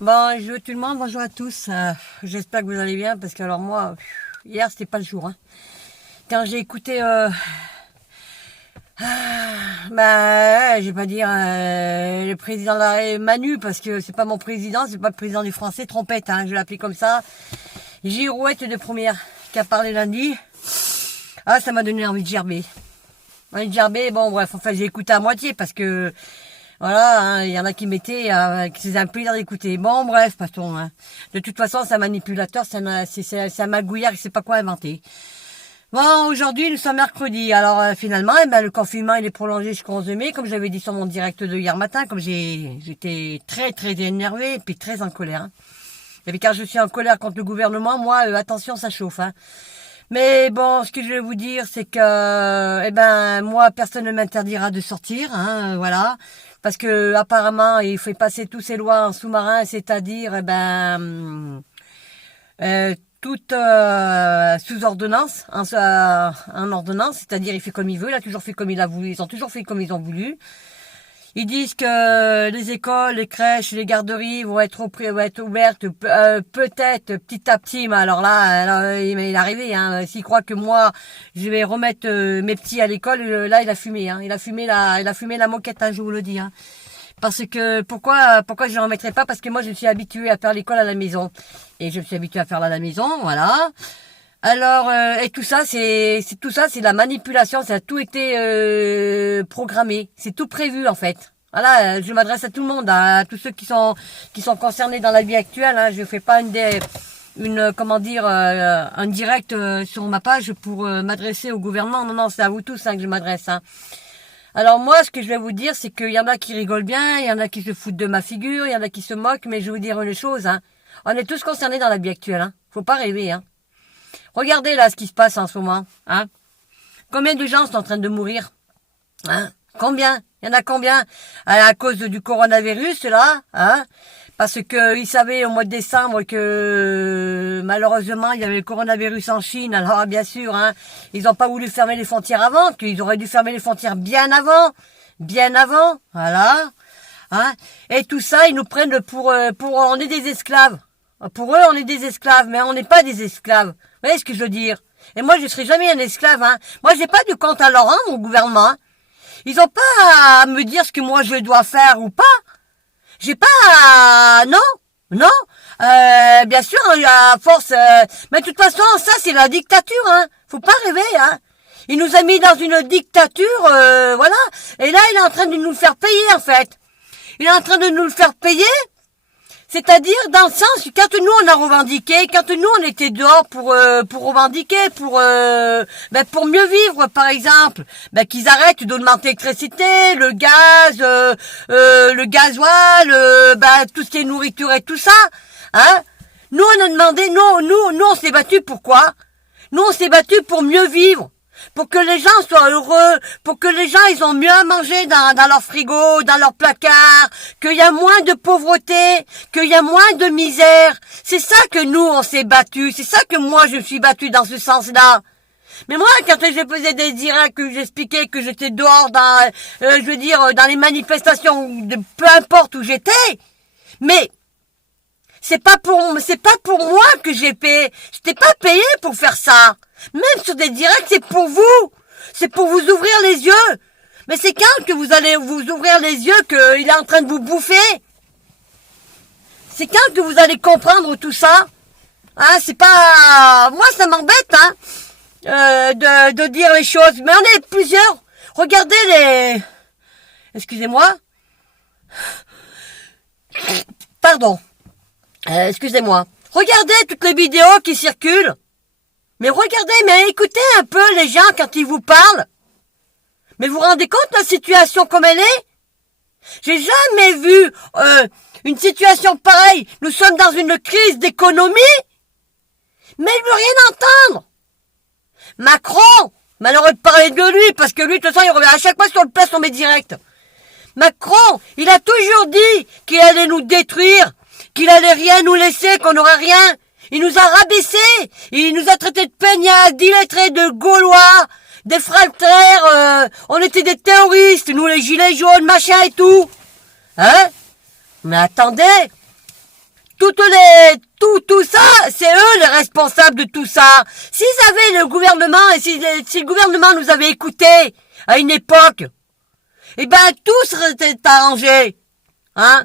Bonjour tout le monde, bonjour à tous. J'espère que vous allez bien parce que alors moi, hier c'était pas le jour. Hein. Quand j'ai écouté, je vais pas dire le président de Manu parce que c'est pas mon président, c'est pas le président du Français, trompette, hein, je vais l'appeler comme ça. Girouette de première qui a parlé lundi. Ah, ça m'a donné envie de gerber. Envie de gerber, bon bref, enfin j'ai écouté à moitié parce que voilà, hein, il y en a qui mettaient, qui faisaient un plaisir d'écouter. Bon, bref, passons. Hein. De toute façon, c'est un manipulateur, c'est un magouillard, il sait pas quoi inventer. Bon, aujourd'hui, nous sommes mercredi. Alors, finalement, le confinement, il est prolongé jusqu'au 11 mai, comme j'avais dit sur mon direct de hier matin, comme j'étais très, très énervé et puis très en colère. Hein. Et puis, quand je suis en colère contre le gouvernement, moi, attention, ça chauffe. Hein. Mais bon, ce que je vais vous dire, c'est que, moi, personne ne m'interdira de sortir, hein, voilà. Parce que apparemment, il fait passer toutes ces lois en sous-marin, c'est-à-dire, toutes sous ordonnance, en ordonnance, c'est-à-dire il fait comme il veut, il a toujours fait comme il a voulu, ils ont toujours fait comme ils ont voulu. Ils disent que les écoles, les crèches, les garderies vont être ouvertes peut-être petit à petit, mais alors là, il est arrivé. Hein, s'il croit que moi, je vais remettre mes petits à l'école, là, il a fumé. Hein, il a fumé la moquette, hein, je vous le dis. Hein. Parce que pourquoi je ne remettrai pas? Parce que moi, je suis habituée à faire l'école à la maison. Et je me suis habituée à faire à la maison, voilà. Alors, et tout ça, c'est la manipulation, ça a tout été programmé, c'est tout prévu en fait. Voilà, je m'adresse à tout le monde, à tous ceux qui sont concernés dans la vie actuelle. Hein. Je fais pas un direct sur ma page pour m'adresser au gouvernement. Non, c'est à vous tous hein, que je m'adresse. Hein. Alors moi, ce que je vais vous dire, c'est qu'il y en a qui rigolent bien, il y en a qui se foutent de ma figure, il y en a qui se moquent, mais je vais vous dire une chose. Hein. On est tous concernés dans la vie actuelle. Hein. Faut pas rêver. Hein. Regardez là ce qui se passe en ce moment. Hein. Combien de gens sont en train de mourir? Hein. Combien? Il y en a combien? À cause du coronavirus là, hein? Parce que ils savaient au mois de décembre que malheureusement il y avait le coronavirus en Chine. Alors bien sûr, hein, ils n'ont pas voulu fermer les frontières avant, qu'ils auraient dû fermer les frontières bien avant, voilà. Hein? Et tout ça, ils nous prennent pour on est des esclaves. Pour eux, on est des esclaves, mais on n'est pas des esclaves. Vous voyez ce que je veux dire? Et moi, je serai jamais un esclave. Hein. Moi, j'ai pas de compte à leur rendre, mon gouvernement. Hein. Ils ont pas à me dire ce que moi je dois faire ou pas. J'ai pas non. Bien sûr, à force. Mais de toute façon, ça c'est la dictature. Hein. Faut pas rêver. Hein. Il nous a mis dans une dictature, voilà. Et là, il est en train de nous le faire payer en fait. Il est en train de nous le faire payer. C'est-à-dire dans le sens quand nous on a revendiqué, quand nous on était dehors pour revendiquer, pour mieux vivre par exemple, qu'ils arrêtent d'augmenter l'électricité, le gaz, le gasoil, tout ce qui est nourriture et tout ça, hein. Nous on a demandé, nous on s'est battu pourquoi? Nous on s'est battu pour mieux vivre. Pour que les gens soient heureux, pour que les gens ils ont mieux à manger dans leur frigo, dans leur placard, qu'il y a moins de pauvreté, qu'il y a moins de misère. C'est ça que nous on s'est battus, c'est ça que moi je me suis battu dans ce sens-là. Mais moi quand je faisais des directs, que j'expliquais que j'étais dehors dans, dans les manifestations, peu importe où j'étais, mais c'est pas pour moi que j'ai payé. Je t'ai pas payé pour faire ça. Même sur des directs, c'est pour vous. C'est pour vous ouvrir les yeux. Mais c'est quand que vous allez vous ouvrir les yeux qu'il est en train de vous bouffer? C'est quand que vous allez comprendre tout ça? Hein, c'est pas... Moi, ça m'embête, hein, de dire les choses. Mais on est plusieurs. Regardez les... Excusez-moi. Pardon. Excusez-moi. Regardez toutes les vidéos qui circulent. Mais regardez, mais écoutez un peu les gens quand ils vous parlent. Mais vous vous rendez compte de la situation comme elle est? J'ai jamais vu une situation pareille. Nous sommes dans une crise d'économie. Mais il veut rien entendre. Macron, malheureux de parler de lui, parce que lui, de toute façon, il revient à chaque fois sur le place sur mes directs. Macron, il a toujours dit qu'il allait nous détruire, qu'il allait rien nous laisser, qu'on n'aurait rien. Il nous a rabaissés, il nous a traités de peignards, d'illettrés, de Gaulois, des fractaires, on était des terroristes, nous les gilets jaunes, machin et tout. Hein? Mais attendez, Tout ça, c'est eux les responsables de tout ça. S'ils avaient le gouvernement et si le gouvernement nous avait écoutés à une époque, eh ben tout serait arrangé. Hein?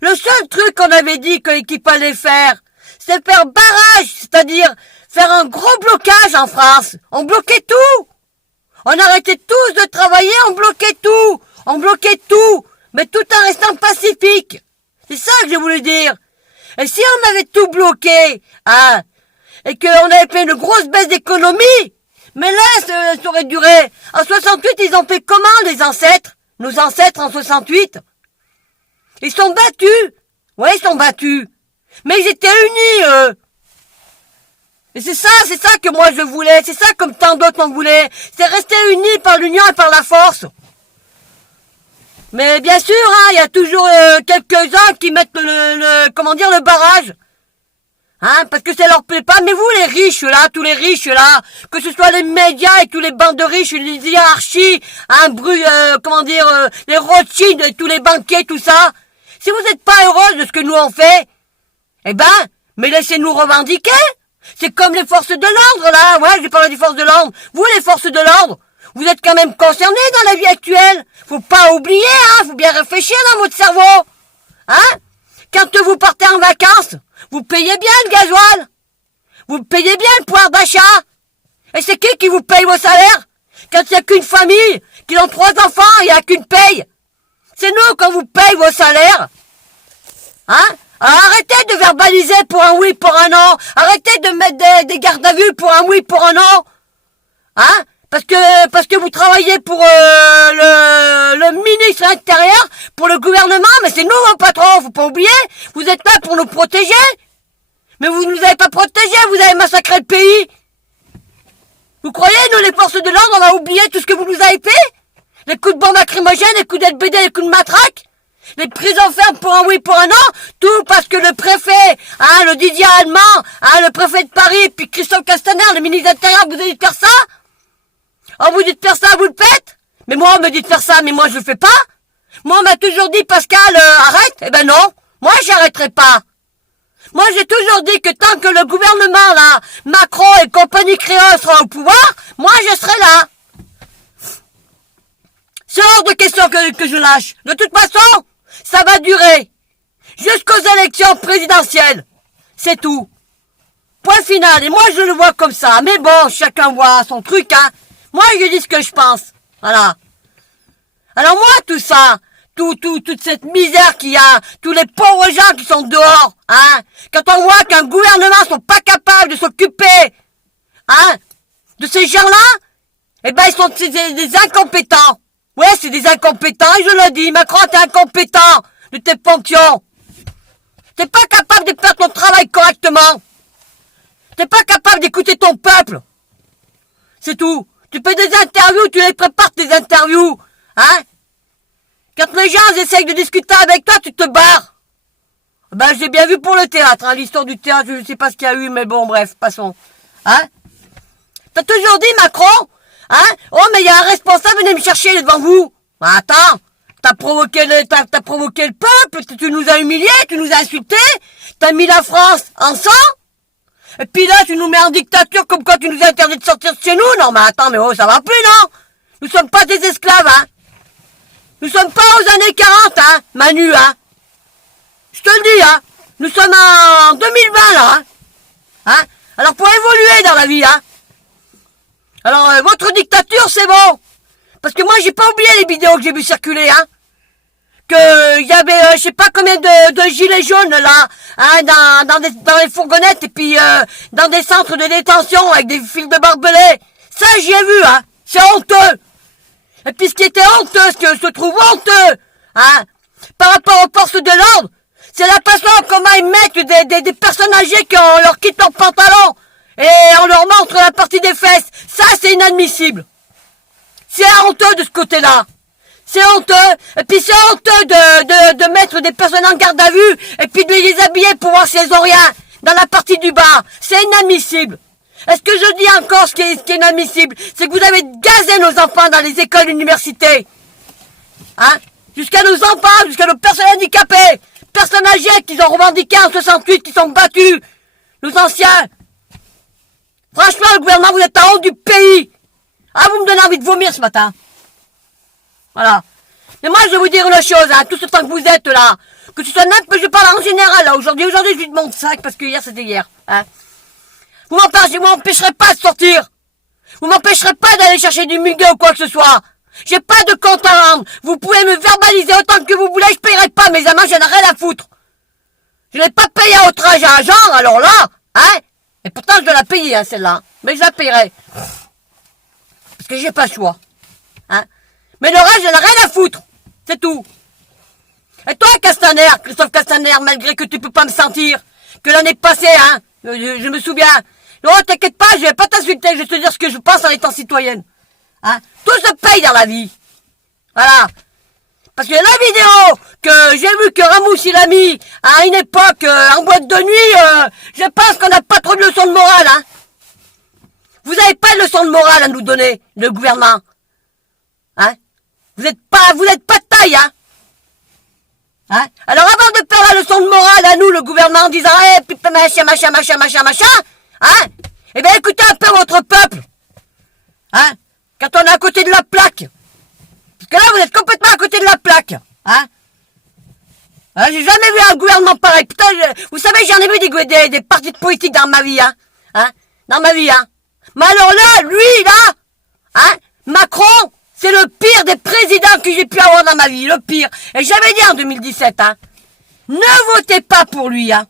Le seul truc qu'on avait dit qu'il fallait faire, c'est faire barrage, c'est-à-dire faire un gros blocage en France. On bloquait tout. On arrêtait tous de travailler, on bloquait tout. On bloquait tout. Mais tout en restant pacifique. C'est ça que je voulais dire. Et si on avait tout bloqué, hein, et qu'on avait fait une grosse baisse d'économie, mais là, ça aurait duré. En 68, ils ont fait comment, les ancêtres? Nos ancêtres en 68? Ils sont battus. Ouais, ils sont battus. Mais ils étaient unis, eux. Et c'est ça que moi je voulais. C'est ça comme tant d'autres en voulaient. C'est rester unis par l'union et par la force. Mais bien sûr, hein, il y a toujours quelques-uns qui mettent le barrage. Hein, parce que ça leur plaît pas. Mais vous, les riches, là, tous les riches, là, que ce soit les médias et tous les bandes de riches, les hiérarchies, les Rothschild, tous les banquiers, tout ça. Si vous n'êtes pas heureux de ce que nous on fait, eh ben, mais laissez-nous revendiquer. C'est comme les forces de l'ordre, là. Ouais, j'ai parlé des forces de l'ordre. Vous, les forces de l'ordre, vous êtes quand même concernés dans la vie actuelle. Faut pas oublier, hein. Faut bien réfléchir dans votre cerveau. Hein? Quand vous partez en vacances, vous payez bien le gasoil. Vous payez bien le pouvoir d'achat. Et c'est qui vous paye vos salaires? Quand il n'y a qu'une famille, qui ont 3 enfants, il n'y a qu'une paye. C'est nous qu'on vous paye vos salaires. Hein? Alors arrêtez de verbaliser pour un oui, pour un non. Arrêtez de mettre des gardes à vue pour un oui, pour un non. Hein? Parce que vous travaillez pour le ministre intérieur, pour le gouvernement, mais c'est nous vos patrons, faut pas oublier. Vous êtes là pour nous protéger. Mais vous nous avez pas protégés, vous avez massacré le pays. Vous croyez, nous les forces de l'ordre, on va oublier tout ce que vous nous avez fait? Les coups de bombe lacrymogène, les coups d'LBD, les coups de matraque? Les prisons fermes pour un oui, pour un non, tout parce que le préfet, hein, le Didier allemand, hein, le préfet de Paris, puis Christophe Castaner, le ministre de l'Intérieur, vous avez dit de faire ça? Oh, vous dites de faire ça, vous le faites? Mais moi, on me dit de faire ça, mais moi, je le fais pas. Moi, on m'a toujours dit, Pascal, arrête. Eh ben non, moi, j'arrêterai pas. Moi, j'ai toujours dit que tant que le gouvernement, là, Macron et compagnie créole sera au pouvoir, moi, je serai là. C'est hors de question que je lâche. De toute façon, ça va durer jusqu'aux élections présidentielles. C'est tout. Point final. Et moi, je le vois comme ça. Mais bon, chacun voit son truc, hein. Moi, je dis ce que je pense. Voilà. Alors moi, tout ça, toute cette misère qu'il y a, tous les pauvres gens qui sont dehors, hein, quand on voit qu'un gouvernement sont pas capables de s'occuper, hein, de ces gens-là, eh ben, ils sont des incompétents. Ouais, c'est des incompétents, et je le dis, Macron, t'es incompétent de tes fonctions. T'es pas capable de faire ton travail correctement. T'es pas capable d'écouter ton peuple. C'est tout. Tu fais des interviews, tu les prépares tes interviews, hein. Quand les gens essayent de discuter avec toi, tu te barres. Ben, j'ai bien vu pour le théâtre, hein, l'histoire du théâtre, je sais pas ce qu'il y a eu, mais bon, bref, passons. Hein? T'as toujours dit, Macron, hein? Oh, mais il y a un responsable, venez me chercher, il est devant vous. Ben, attends, t'as provoqué le peuple, tu nous as humiliés, tu nous as insultés, t'as mis la France en sang, et puis là, tu nous mets en dictature comme quand tu nous interdis de sortir de chez nous. Non, mais attends, mais oh, ça va plus, non? Nous sommes pas des esclaves, hein? Nous sommes pas aux années 40, hein, Manu, hein. Je te le dis, hein. Nous sommes en 2020, là, hein. Hein? Alors, pour évoluer dans la vie, hein. Alors, votre dictature, c'est bon. Parce que moi, j'ai pas oublié les vidéos que j'ai vu circuler, hein. Que il y avait, je sais pas combien de gilets jaunes, là, hein, dans les fourgonnettes, et puis, dans des centres de détention avec des fils de barbelés. Ça, j'y ai vu, hein. C'est honteux. Et puis ce qui était honteux, ce que je trouve honteux, hein, par rapport aux forces de l'ordre, c'est la façon comment ils mettent des personnes âgées qui leur quittent leurs pantalons et on leur montre la partie des fesses. Ça, c'est inadmissible. C'est honteux de ce côté-là. C'est honteux. Et puis c'est honteux de mettre des personnes en garde à vue et puis de les habiller pour voir si elles ont rien dans la partie du bas. C'est inadmissible. Est-ce que je dis encore ce qui est inadmissible? C'est que vous avez gazé nos enfants dans les écoles universités. Hein? Jusqu'à nos enfants, jusqu'à nos personnes handicapées. personnes âgées qui ont revendiqué en 68, qui sont battus. Nos anciens. Franchement, le gouvernement, vous êtes en haut du pays. Ah, vous me donnez envie de vomir ce matin. Voilà. Mais moi, je vais vous dire une chose, hein, tout ce temps que vous êtes là, que tu sois n'importe, je parle en général, là, aujourd'hui, je lui demande sac, parce que hier, c'était hier, hein. Vous m'empêcherez pas de sortir. Vous m'empêcherez pas d'aller chercher du muguet ou quoi que ce soit. J'ai pas de compte à rendre. Vous pouvez me verbaliser autant que vous voulez, je payerai pas mes amendes, j'en ai rien à foutre. Je n'ai pas payé à outrage à un genre, alors là, hein. Et pourtant, je dois la payer, hein, celle-là. Mais je la payerai. Parce que j'ai pas le choix. Hein. Mais le reste, j'en ai rien à foutre. C'est tout. Et toi, Castaner, Christophe Castaner, malgré que tu peux pas me sentir, que l'année passée, hein, je me souviens. Non, t'inquiète pas, je vais pas t'insulter, je vais te dire ce que je pense en étant citoyenne. Hein. Tout se paye dans la vie. Voilà. Parce que la vidéo que j'ai vu que Ramous il a mis à une époque en boîte de nuit, je pense qu'on n'a pas trop de leçons de morale. Hein. Vous n'avez pas de leçons de morale à nous donner, le gouvernement. Hein. Vous n'êtes pas de taille, hein. Hein. Alors avant de faire la leçon de morale à nous, le gouvernement, en disant machin, hein, eh bien écoutez un peu votre peuple. Hein. Quand on est à côté de la plaque. Parce que là, vous êtes complètement à côté de la plaque. Hein. J'ai jamais vu un gouvernement pareil. Putain, vous savez, j'en ai vu des partis politiques dans ma vie, hein. Hein. Dans ma vie, hein. Mais alors là, lui, là, hein, Macron, c'est le pire des présidents que j'ai pu avoir dans ma vie, le pire. Et j'avais dit en 2017, hein, ne votez pas pour lui, hein.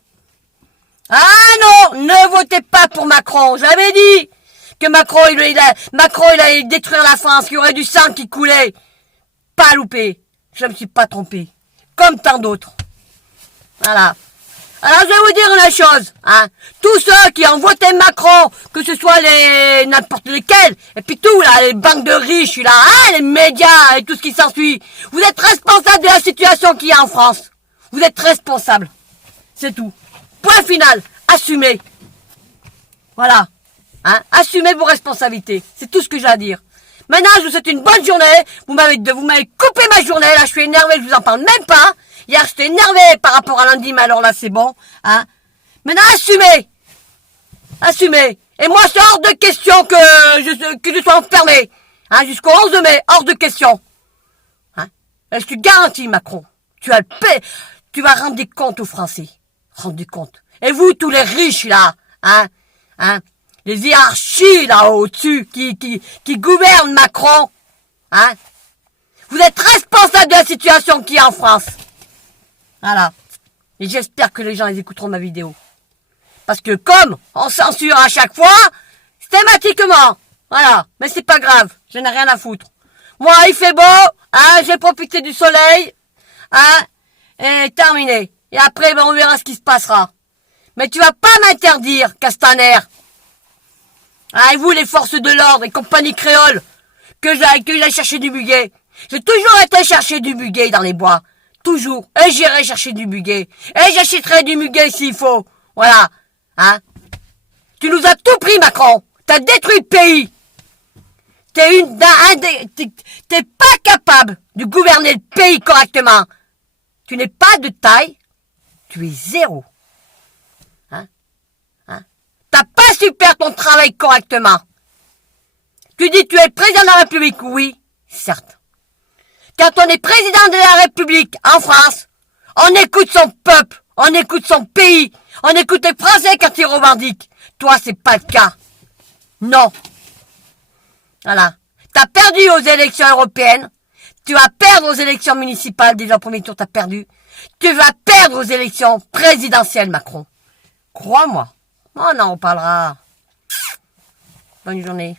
Ah non, ne votez pas pour Macron. J'avais dit que Macron, il allait détruire la France, qu'il y aurait du sang qui coulait. Pas loupé. Je me suis pas trompé. Comme tant d'autres. Voilà. Alors je vais vous dire une chose, hein. Tous ceux qui ont voté Macron, que ce soit les n'importe lesquels, et puis tout là, les banques de riches là, hein, les médias et tout ce qui s'ensuit, vous êtes responsables de la situation qu'il y a en France. Vous êtes responsables. C'est tout. Point final. Assumez. Voilà. Hein. Assumez vos responsabilités. C'est tout ce que j'ai à dire. Maintenant, je vous souhaite une bonne journée. Vous m'avez coupé ma journée. Là, je suis énervé. Je vous en parle même pas. Hier, j'étais énervé par rapport à lundi, mais alors là, c'est bon. Hein. Maintenant, assumez. Assumez. Et moi, c'est hors de question que je sois enfermé. Hein, jusqu'au 11 mai. Hors de question. Hein. Je te garantis, Macron. Tu vas rendre des comptes aux Français. Rendre des comptes. Et vous, tous les riches, là. Hein. Hein. Les hiérarchies, là, au-dessus, qui gouvernent Macron. Hein. Vous êtes responsables de la situation qu'il y a en France. Voilà. Et j'espère que les gens, ils écouteront ma vidéo. Parce que comme on censure à chaque fois, systématiquement. Voilà. Mais c'est pas grave. Je n'ai rien à foutre. Moi, il fait beau. Hein, j'ai profité du soleil. Hein. Et terminé. Et après, ben, on verra ce qui se passera. Mais tu vas pas m'interdire, Castaner. Ah, et vous, les forces de l'ordre et compagnie créole, que j'aille chercher du muguet. J'ai toujours été chercher du muguet dans les bois. Toujours. Et j'irai chercher du muguet. Et j'achèterai du muguet s'il faut. Voilà. Hein. Tu nous as tout pris, Macron. T'as détruit le pays. T'es pas capable de gouverner le pays correctement. Tu n'es pas de taille. Tu es zéro. Hein. Hein. T'as pas su faire ton travail correctement. Tu dis tu es le président de la République. Oui, certes. Quand on est président de la République en France, on écoute son peuple, on écoute son pays, on écoute les Français quand ils revendiquent. Toi, c'est pas le cas. Non. Voilà. T'as perdu aux élections européennes. Tu vas perdre aux élections municipales. Déjà au premier tour, t'as perdu. Tu vas perdre aux élections présidentielles, Macron. Crois-moi. On en reparlera. Bonne journée.